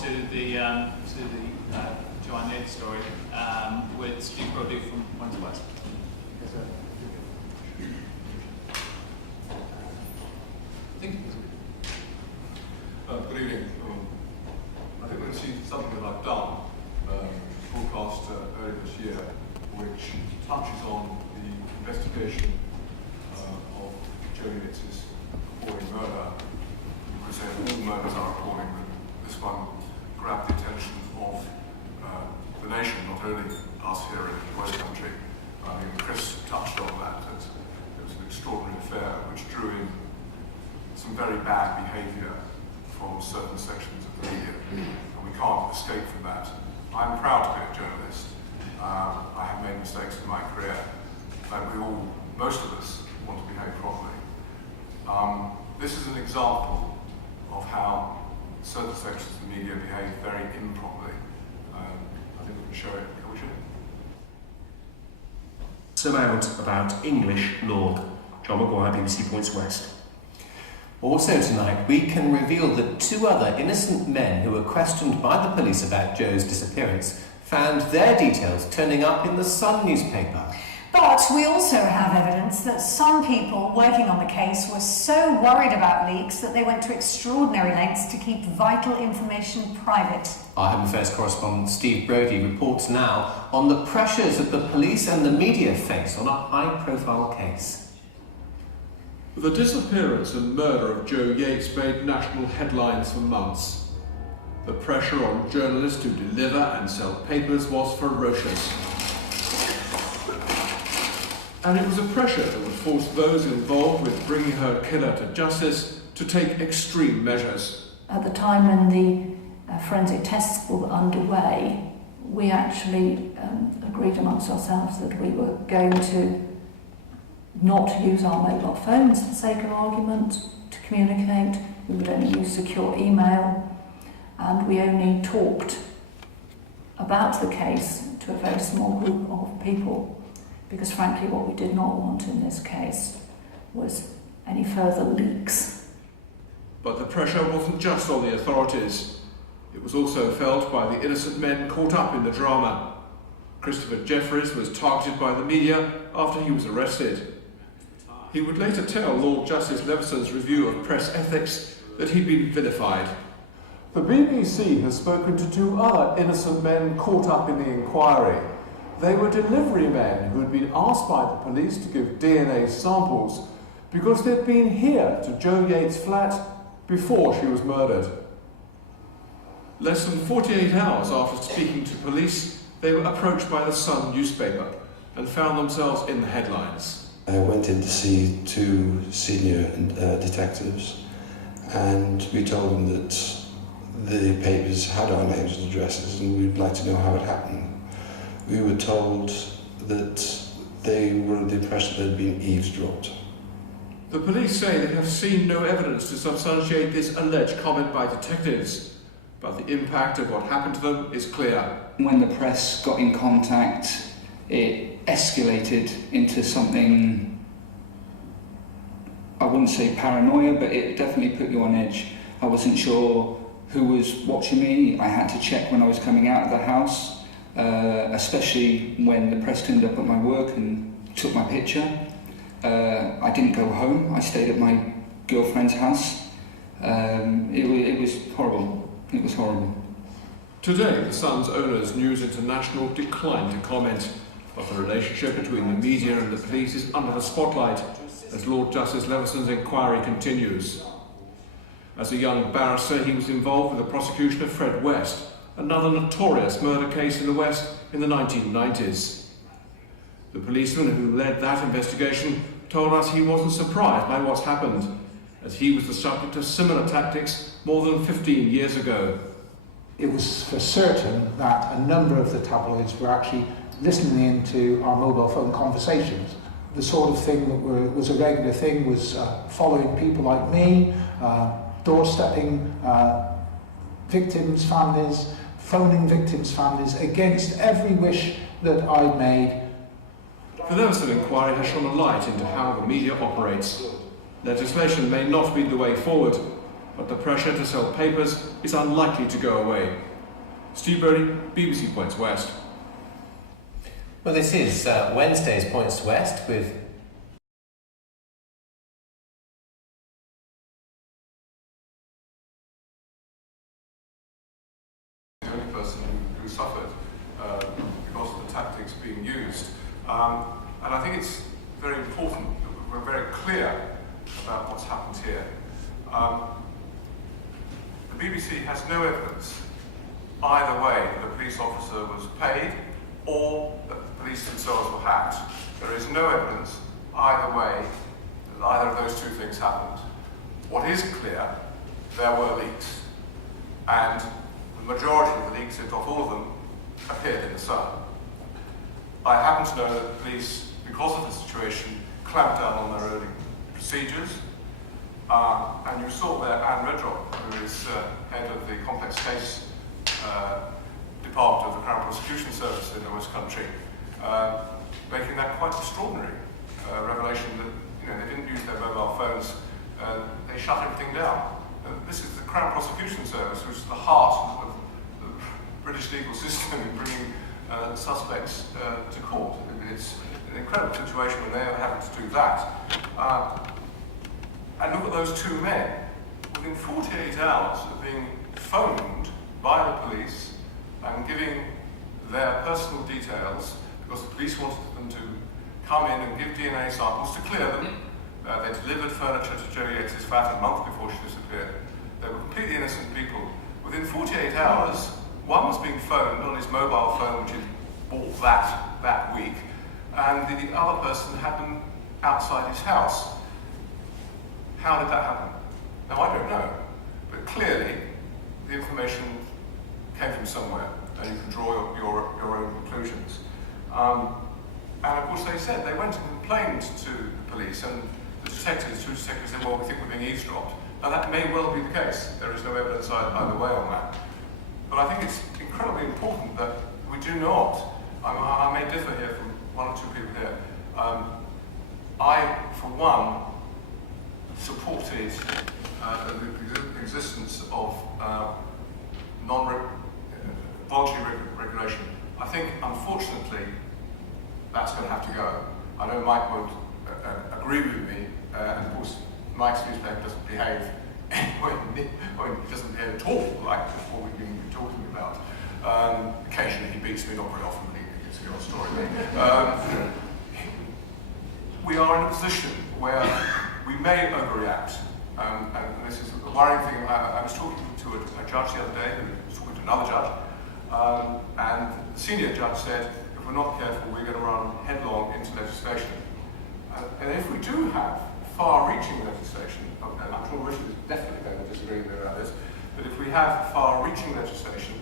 to the Joanne Nath story with Steve Brodie from West West. Yes, sir. Good evening. I think we'll see something that I've done, broadcast earlier this year, which touches on the investigation of Joe Yates' appalling murder. You could say that all murders are appalling, but this one grabbed the attention of the nation, not only us here in the West Country. I mean, Chris touched on that. It was an extraordinary affair which drew in some very bad behaviour from certain sections of the media, and we can't escape from that. I'm proud to be a journalist. I have made mistakes in my career, but most of us, want to behave properly. This is an example of how certain sections of the media behave very improperly. I think we can show it. Can we show it? Some out about English law. John Maguire, BBC Points West. Also tonight, we can reveal that two other innocent men who were questioned by the police about Joe's disappearance found their details turning up in the Sun newspaper. But we also have evidence that some people working on the case were so worried about leaks that they went to extraordinary lengths to keep vital information private. Our Home Affairs correspondent Steve Brodie reports now on the pressures that the police and the media face on a high-profile case. The disappearance and murder of Joe Yates made national headlines for months. The pressure on journalists to deliver and sell papers was ferocious. And it was a pressure that would force those involved with bringing her killer to justice to take extreme measures. At the time when the forensic tests were underway, we actually agreed amongst ourselves that we were going to not use our mobile phones for the sake of argument to communicate. We would only use secure email, and we only talked about the case to a very small group of people, because frankly what we did not want in this case was any further leaks. But the pressure wasn't just on the authorities. It was also felt by the innocent men caught up in the drama. Christopher Jeffries was targeted by the media after he was arrested. He would later tell Lord Justice Leveson's review of press ethics that he'd been vilified. The BBC has spoken to two other innocent men caught up in the inquiry. They were delivery men who had been asked by the police to give DNA samples because they'd been here to Joe Yates' flat before she was murdered. Less than 48 hours after speaking to police, they were approached by the Sun newspaper and found themselves in the headlines. I went in to see two senior detectives, and we told them that the papers had our names and addresses and we'd like to know how it happened. We were told that they were under the impression they'd been eavesdropped. The police say they have seen no evidence to substantiate this alleged comment by detectives, but the impact of what happened to them is clear. When the press got in contact, it escalated into something, I wouldn't say paranoia, but it definitely put you on edge. I wasn't sure who was watching me. I had to check when I was coming out of the house, especially when the press turned up at my work and took my picture. I didn't go home. I stayed at my girlfriend's house. It was horrible. It was horrible. Today, the Sun's owners, News International, declined to comment, but the relationship between the media and the police is under the spotlight as Lord Justice Leveson's inquiry continues. As a young barrister, he was involved with the prosecution of Fred West, another notorious murder case in the West in the 1990s. The policeman who led that investigation told us he wasn't surprised by what's happened, as he was the subject of similar tactics more than 15 years ago. It was for certain that a number of the tabloids were actually listening into our mobile phone conversations. The sort of thing that was a regular thing was following people like me, doorstepping victims' families, phoning victims' families against every wish that I'd made. The Leveson inquiry has shone a light into how the media operates. Legislation may not be the way forward, but the pressure to sell papers is unlikely to go away. Steve Brodie, BBC Points West. Well, this is Wednesday's Points West with the only person who suffered because of the tactics being used. And I think it's very important that we're very clear about what's happened here. The BBC has no evidence either way that a police officer was paid or that the police themselves were hacked. There is no evidence either way that either of those two things happened. What is clear, there were leaks, and the majority of the leaks, if not all of them, appeared in the Sun. I happen to know that the police, because of the situation, clamped down on their early procedures, and you saw there Anne Redrock, who is head of the complex case department of the Crown Prosecution Service in the West Country, making that quite extraordinary revelation that they didn't use their mobile phones, they shut everything down. This is the Crown Prosecution Service, which is the heart of the British legal system in bringing suspects to court. It's an incredible situation when they are having to do that. And look at those two men. Within 48 hours of being phoned by the police and giving their personal details, because the police wanted them to come in and give DNA samples to clear them. They delivered furniture to Jo Yates's flat a month before she disappeared. They were completely innocent people. Within 48 hours, one was being phoned on his mobile phone, which he bought that week, and the other person had them outside his house. How did that happen? Now, I don't know, but clearly the information came from somewhere, and you can draw your own conclusions. And of course, they said they went and complained to the police, and the detectives, two detectives said, well, we think we're being eavesdropped. Now, that may well be the case. There is no evidence either way on that. But I think it's incredibly important that we do not, I may differ here from one or two people here, I, for one, supported the existence of voluntary regulation. I think, unfortunately, that's going to have to go. I know Mike won't agree with me, and of course, Mike's newspaper doesn't behave anyway, it doesn't behave at all like what we've been talking about. Occasionally he beats me, not very often, it's a good story. We are in a position where we may overreact, and this is a worrying thing. I was talking to a judge the other day, who was talking to another judge, and the senior judge said, if we're not careful, we're going to run headlong into legislation. And if we do have far-reaching legislation, and I'm sure Richard is definitely going to disagree with me about this, but if we have far-reaching legislation,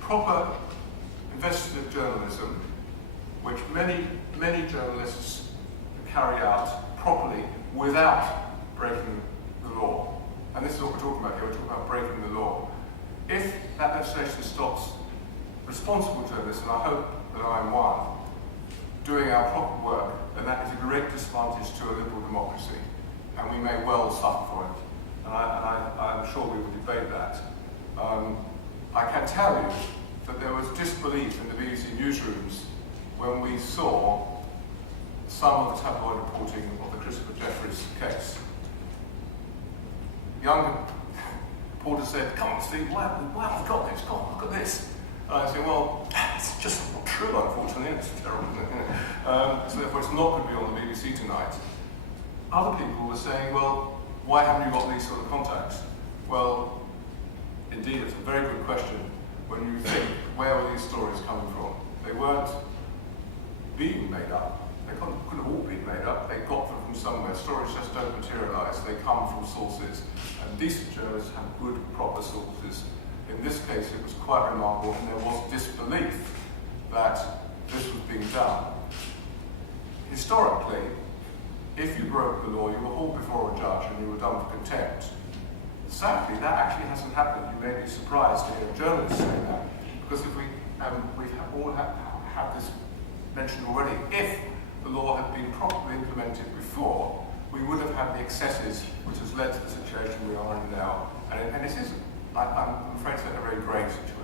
proper investigative journalism, which many journalists carry out properly without breaking the law, and this is what we're talking about here, we're talking about breaking the law. If that legislation stops responsible journalists, and I hope that I'm one, doing our proper work, then that is a great disadvantage to a liberal democracy, and we may well suffer for it. And I'm sure we will debate that. I can tell you that there was disbelief in the BBC newsrooms when we saw some of the tabloid reporting of the Christopher Jeffries case. Young reporters said, come on Steve, wow, I've got this, come on, look at this. And I said, well, it's just not true, unfortunately, it's terrible, isn't it? So therefore it's not going to be on the BBC tonight. Other people were saying, well, why haven't you got these sort of contacts? Well, indeed, it's a very good question when you think, where were these stories coming from? They weren't being made up. They couldn't have all been made up. They got them from somewhere. Stories just don't materialise. They come from sources. And decent journalists have good, proper sources. In this case, it was quite remarkable, and there was disbelief that this was being done. Historically, if you broke the law, you were hauled before a judge and you were done for contempt. Sadly, that actually hasn't happened. You may be surprised to hear journalists say that, because if we've all had this mentioned already, if the law had been properly implemented before, we would have had the excesses which has led to the situation situation we are in now. And this is, I'm afraid, a very grave situation.